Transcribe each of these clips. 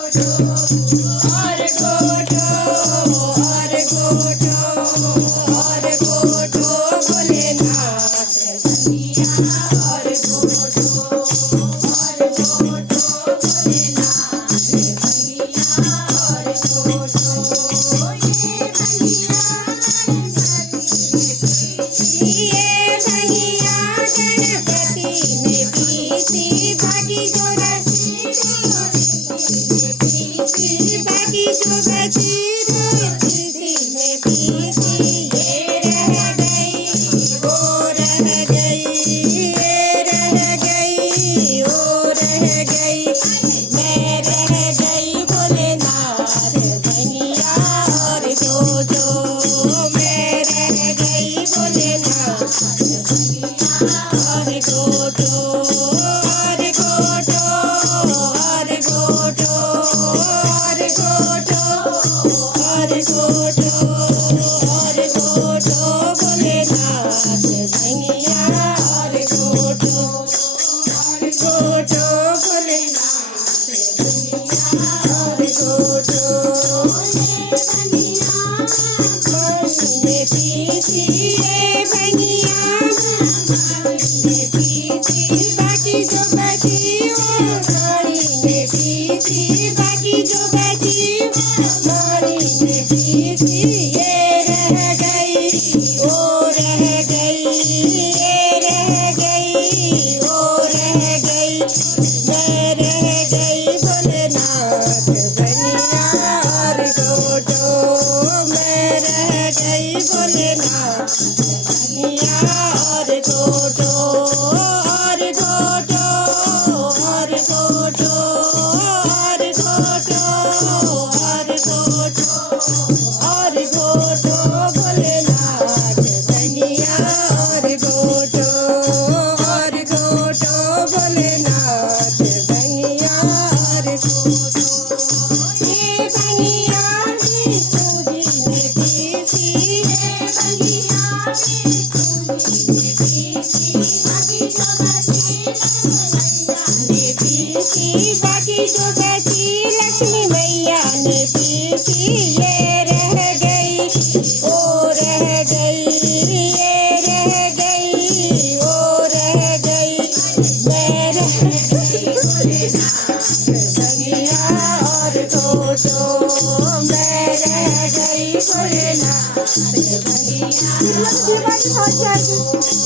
और गोटो और गोटो और गोटो भोलेनाथ भैया और गोटो और गोटो भोलेनाथ भैया और गोटो ये भैया गणपति ने पीसी बाकी जो बाकी जो बची तुलसी में पीसी ये रह गई वो रह गई ये रह गई वो रह गई मैं रह गई भोलेनाथ भैया और गोटो मैं रह गई भोलेनाथ भैया और गोटो और गोटो और गोटो और गोटो और गोटो और गोटो भोलेनाथ भैया और गोटो भोलेनाथ भैया और गोटो ने पीसी ये भैया ने पीसी बाकी जो बची वो रानी ने पीसी बाकी जो बची रानी ने पीसी ये रह गई वो रह गई ये रह गई वो रह गई मैं रह गई भोलेनाथ भैया और गोटो मैं रह गई भोलेनाथ भैया और गोटो और गोटो और गोटो और गोटो और गोटो और गोटो भोलेनाथ भैया और गोटो भोलेनाथ भैया और गोटो ये भैया सूजी ने पीसी ये भैया सूजी ने पीसी बाकी जो बची ने पीसी बाकी जो बची लक्ष्मी मैया ने पीसी ये रह गई ओ रह गई ये रह गई ओ रह गई मैं रह गई भोलेनाथ भैया और गोटो मैं रह गई भोलेनाथ भैया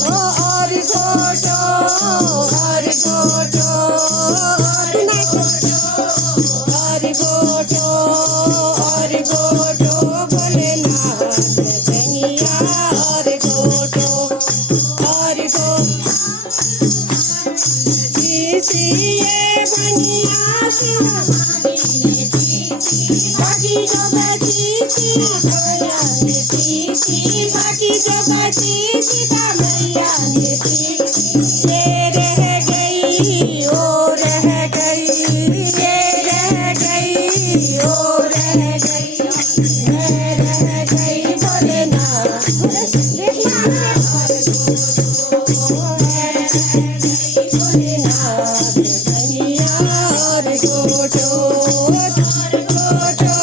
ओ और गोटो और गोटो और गोटो और गोटो भोलेनाथ भैया और गोटो और पीसी ये भैया बाकी जो बची मैया ने पीसी बाकी जो बची सीता मैया ने पीसी ये रह गई ओ रह गई ये रह गई ओ रह गई मैं रह गई भोलेनाथ भोलेनाथ भैया और गोटो और गोटो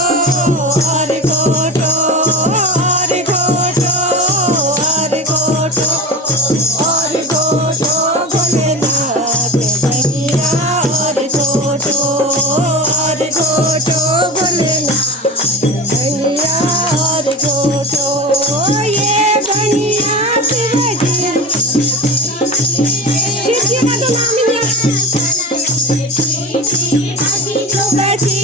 और गोटो और गोटो और गोटो और गोटो भोलेनाथ भैया और गोटो भोलेनाथ भैया और गोटो ये भैया शिवजी बाकी जो बची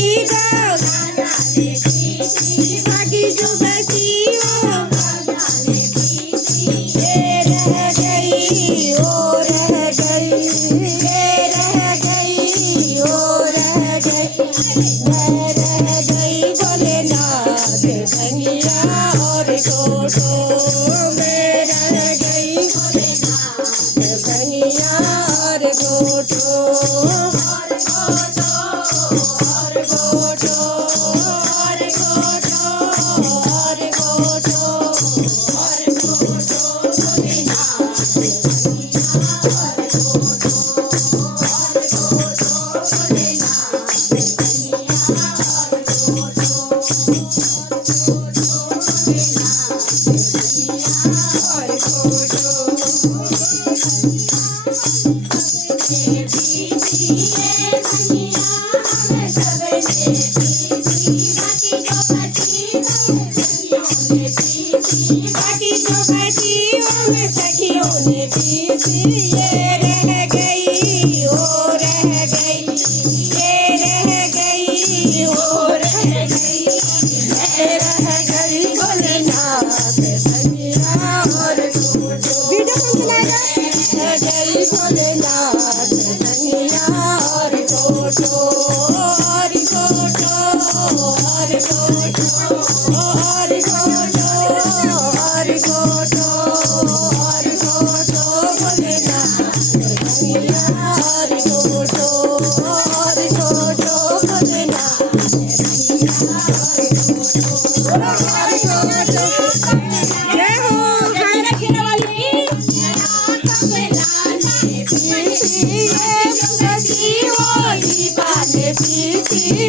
बाकी जो बची ये रह गई ओ रह गई ये रह गई ओ रह गई मैं रह गई भोलेनाथ भैया और गोटो मैं रह गई भोलेनाथ भैया और गोटो और गोटो और गोटो और गोटो और गोटो और गोटो भोलेनाथ भैया और गोटो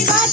Bye.